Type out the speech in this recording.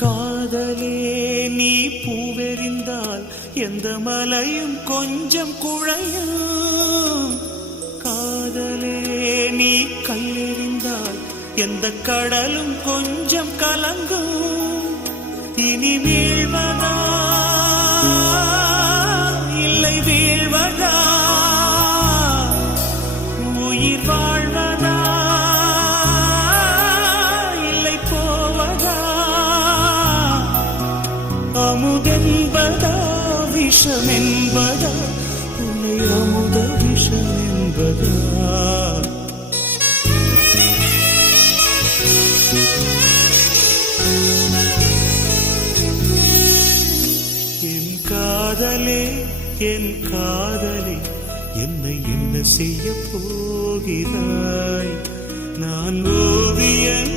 காதலே நீ பூவெறிந்தால் எந்த மலையும் கொஞ்சம் குழையும். காதலே நீ கல்லெறிந்தால் எந்த கடலும் கொஞ்சம் கலங்கும். இனி வீழ்வதா இல்லை வீழ்வதா, உயிர் வாழ்வதா இல்லை போவதா, அமுதென்பதா விஷமென்பதா, உன்னை அமுத விஷமென்பதா. என் காதலே என் காதலே என்னை என்ன செய்ய போகிறாய்? நான் ஓவியன்